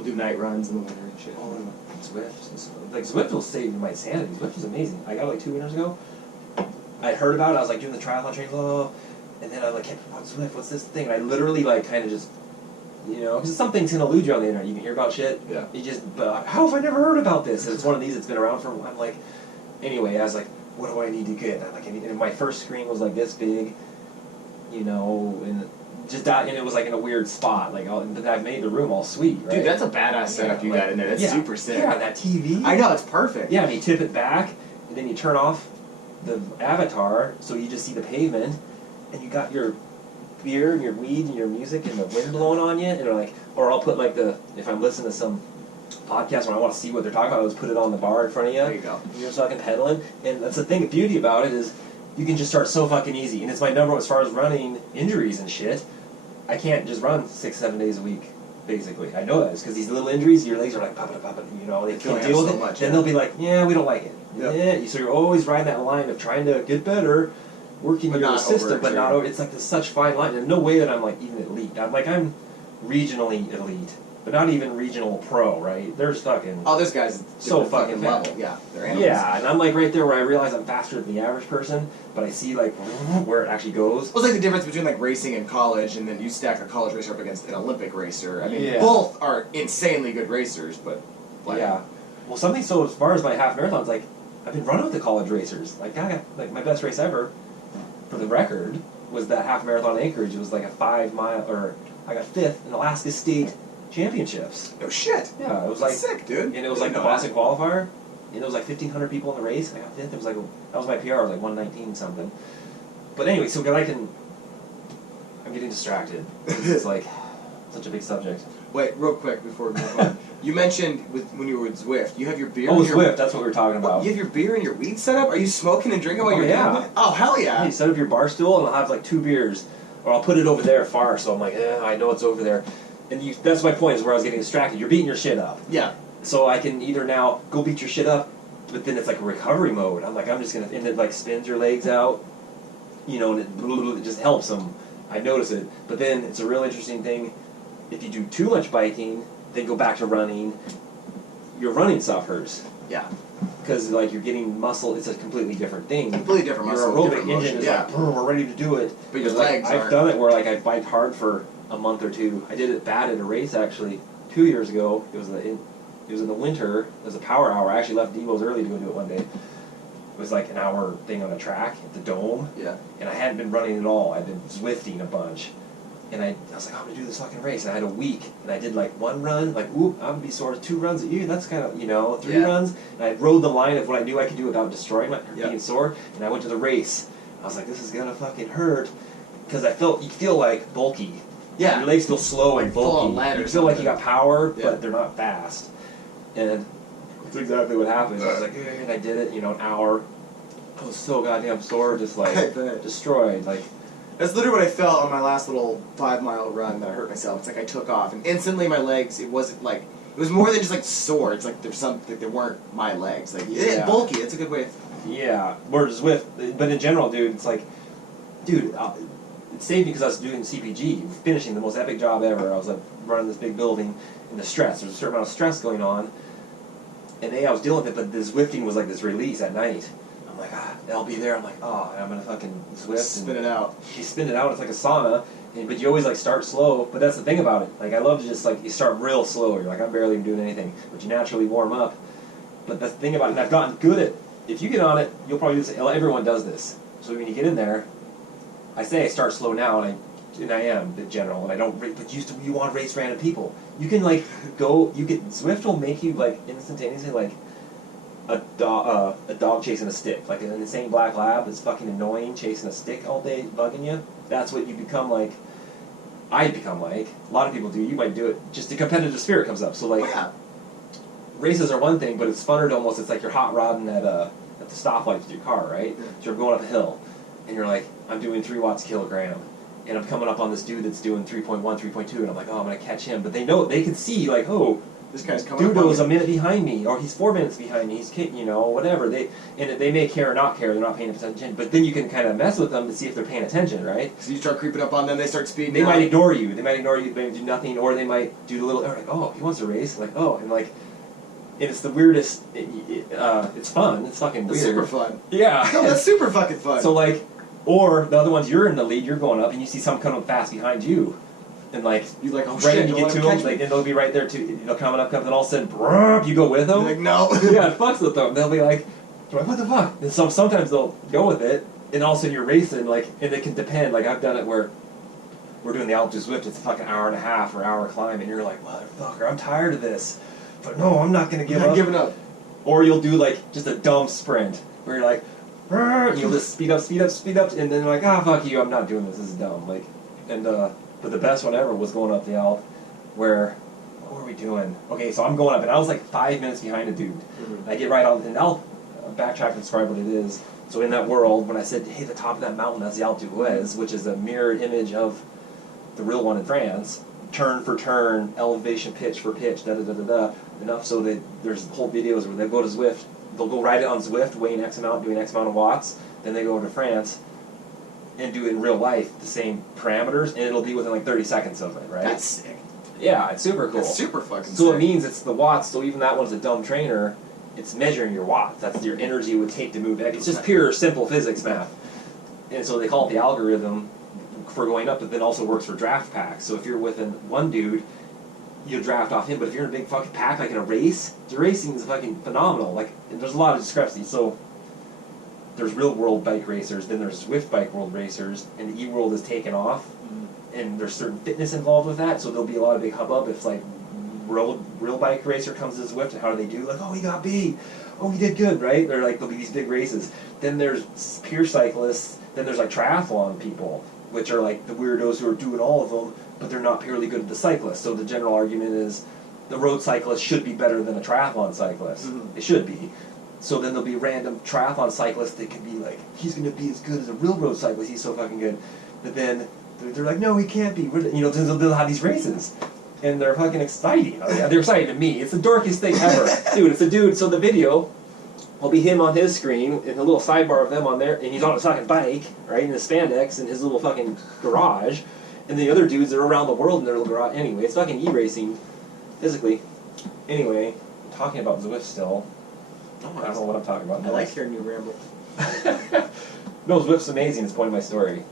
We'll do night runs in the winter and shit. Oh, Zwift. Like, Zwift will save my sanity. Zwift is amazing. I got it like 2 winters ago. I'd heard about it. I was like doing the triathlon training, and then I like, oh, Zwift, what's this thing? And I literally like kind of just, you know, because some things can elude you on the internet. You can hear about shit. Yeah. You just, but how have I never heard about this? And it's one of these that's been around for a while. I'm like, anyway, I was like, what do I need to get? And I'm like, and my first screen was like this big, you know, and it was like in a weird spot. Like, but I've made the room all sweet, right? Dude, that's a badass setup you got in there. That's super sick. Yeah, that TV. I know, it's perfect. Yeah, and you tip it back, and then you turn off the avatar, so you just see the pavement, and you got your beer and your weed and your music and the wind blowing on you, and like, or I'll put like if I'm listening to some podcast where I want to see what they're talking about, I'll just put it on the bar in front of you. There you go. And you're just fucking pedaling, and that's the thing, the beauty about it is you can just start so fucking easy, and it's my number as far as running injuries and shit. I can't just run 6-7 days a week. Basically, I know that because these little injuries, your legs are like popping, you know, they can't deal with it. Much, then they'll be like, yeah, we don't like it. Yep. Yeah, so you're always riding that line of trying to get better, working your system, but not over. It's like this such fine line. There's no way that I'm like even elite. I'm regionally elite, but not even regional pro. Right? There's fucking there's guys so fucking level. Yeah, they're animals. Yeah, and I'm like right there where I realize I'm faster than the average person, but I see like where it actually goes. Well, it's like the difference between like racing in college and then you stack a college racer up against an Olympic racer. I mean, both are insanely good racers, but like, yeah. Well, something so as far as my half marathons, like I've been running with the college racers. Like I got like my best race ever, for the record, was that half marathon in Anchorage. It was like a 5 mile, or I got 5th in Alaska State Championships. No shit. Yeah, it was like sick, dude. And it was like the Boston qualifier. And there was like 1,500 people in the race. I got 5th. It was like that was my PR. It was like 119 something. But anyway, so I'm getting distracted. It's like such a big subject. Wait, real quick before we move on. You mentioned when you were with Zwift, you have your beer. Oh, Zwift. That's what we were talking about. You have your beer and your weed set up. Are you smoking and drinking while you're doing it? Oh, hell yeah! You set up your bar stool, and I'll have like 2 beers, or I'll put it over there far. So I'm like, I know it's over there. And that's my point, is where I was getting distracted. You're beating your shit up. Yeah. So I can either now go beat your shit up, but then it's like a recovery mode. I'm like, I'm just gonna, and it like spins your legs out, you know, and it just helps them. I notice it. But then it's a real interesting thing. If you do too much biking, then go back to running, your running suffers. Yeah. Because like you're getting muscle, it's a completely different thing. Completely different muscle. Your aerobic engine is like, we're ready to do it. But your legs aren't. I've done it where like I biked hard for a month or 2. I did it bad at a race actually 2 years ago. It was in the winter. It was a power hour. I actually left Devo's early to go do it one day. It was like an hour thing on a track at the Dome. Yeah. And I hadn't been running at all. I'd been Zwifting a bunch. And I was like, I'm going to do this fucking race. And I had a week. And I did like 1 run. Like, I'm going to be sore. 2 runs. That's kind of, 3 runs. And I rode the line of what I knew I could do without destroying being sore. And I went to the race. I was like, this is going to fucking hurt. Because you feel like bulky. Yeah. Your legs feel slow and bulky. You feel like you got power, but they're not fast. And that's exactly what happened. I was like, and I did it, an hour. I was so goddamn sore, just like destroyed. Like, that's literally what I felt on my last little 5-mile run that I hurt myself. It's like I took off, and instantly my legs, it wasn't like, it was more than just like sore. It's like they weren't my legs. Like, it's bulky. It's a good way of... Yeah. Whereas but in general, dude, it's like, dude, it saved me because I was doing CPG, finishing the most epic job ever. I was like running this big building in the stress. There's a certain amount of stress going on. And I was dealing with it, but the Zwifting was like this release at night. I'm like, I'll be there. I'm like, I'm going to fucking Zwift. Spin it out. You spin it out. It's like a sauna. But you always like start slow. But that's the thing about it. Like, I love to just like, you start real slow. You're like, I'm barely even doing anything. But you naturally warm up. But that's the thing about it. And I've gotten good at, if you get on it, you'll probably do this. Everyone does this. So when you get in there, I say I start slow now, and I am the general, and I don't. But you want to race random people. You can like go. Zwift will make you like instantaneously like a dog chasing a stick, like an insane black lab that's fucking annoying, chasing a stick all day, bugging you. That's what you become like. I become like. A lot of people do. You might do it. Just the competitive spirit comes up. So like, races are one thing, but it's funner to almost. It's like you're hot rodding at the stoplight with your car, right? Yeah. So you're going up a hill, and you're like, I'm doing 3 watts kilogram, and I'm coming up on this dude that's doing 3.1, 3.2, and I'm like, I'm gonna catch him. But they know, they can see like, This guy's coming up Dude on was me. a minute behind me, or he's 4 minutes behind me. He's you know, whatever. They may care or not care. They're not paying attention. But then you can kind of mess with them to see if they're paying attention, right? So you start creeping up on them. They start speeding. They might ignore you. They might ignore you. They might do nothing, or they might do the little. Like, oh, he wants to race. Like, oh, and like, and it's the weirdest. It's fun. It's fucking weird. It's super fun. Yeah. No, that's super fucking fun. So like, or the other ones, you're in the lead. You're going up, and you see someone coming up fast behind you. And like, you like, oh right shit, when you get to them, like, and they'll be right there too. You know, coming up, and all of a sudden, brrr, you go with them. You're like, no. Yeah, it fucks with them. They'll be like, what the fuck? And so sometimes they'll go with it, and all of a sudden you're racing, like, and it can depend. Like, I've done it where we're doing the Zwift, it's a fucking hour and a half or hour climb, and you're like, motherfucker, I'm tired of this. But no, I'm not gonna give up. Giving up. Or you'll do like just a dumb sprint where you're like, brrr, you'll just speed up, and then you're like, fuck you, I'm not doing this. This is dumb. Like, and but the best one ever was going up the Alp, where, what were we doing? Okay, so I'm going up, and I was like 5 minutes behind a dude. I get right on, and I'll backtrack and describe what it is. So in that world, when I said, hey, the top of that mountain, that's the Alpe d'Huez, which is a mirrored image of the real one in France, turn for turn, elevation pitch for pitch, da-da-da-da-da, enough so that there's whole videos where they go to Zwift, they'll go ride it on Zwift, weighing X amount, doing X amount of watts, then they go over to France, and do it in real life, the same parameters, and it'll be within like 30 seconds of it, right? That's sick. Yeah, it's super cool. That's super fucking sick. So it means it's the watts, so even that one's a dumb trainer, it's measuring your watts. That's your energy it would take to move. It's just pure, simple physics math. And so they call it the algorithm for going up, but then also works for draft packs. So if you're with one dude, you'll draft off him, but if you're in a big fucking pack, like in a race, the racing is fucking phenomenal. Like, there's a lot of discrepancy. So there's real world bike racers, then there's Zwift bike world racers, and the e-world is taken off, and there's certain fitness involved with that, so there'll be a lot of big hubbub if like real bike racer comes to Zwift, and how do they do? Like, oh, he got B, oh, he did good, right? They're like, there'll be these big races. Then there's pure cyclists, then there's like triathlon people, which are like the weirdos who are doing all of them, but they're not purely good at the cyclists. So the general argument is the road cyclist should be better than a triathlon cyclist. It should be. So then there'll be random triathlon cyclists that can be like, he's going to be as good as a real road cyclist, he's so fucking good. But then they're like, no, he can't be. You know, they'll have these races. And they're fucking exciting. Oh, yeah, they're exciting to me. It's the dorkiest thing ever. Dude, it's a dude, so the video will be him on his screen, and a little sidebar of them on there, and he's on a fucking bike, right, in his spandex, in his little fucking garage. And the other dudes are around the world in their little garage. Anyway, it's fucking e-racing, physically. Anyway, I'm talking about Zwift still. I don't know what I'm talking about. I like hearing you ramble. No, Zwift's amazing. It's the point of my story.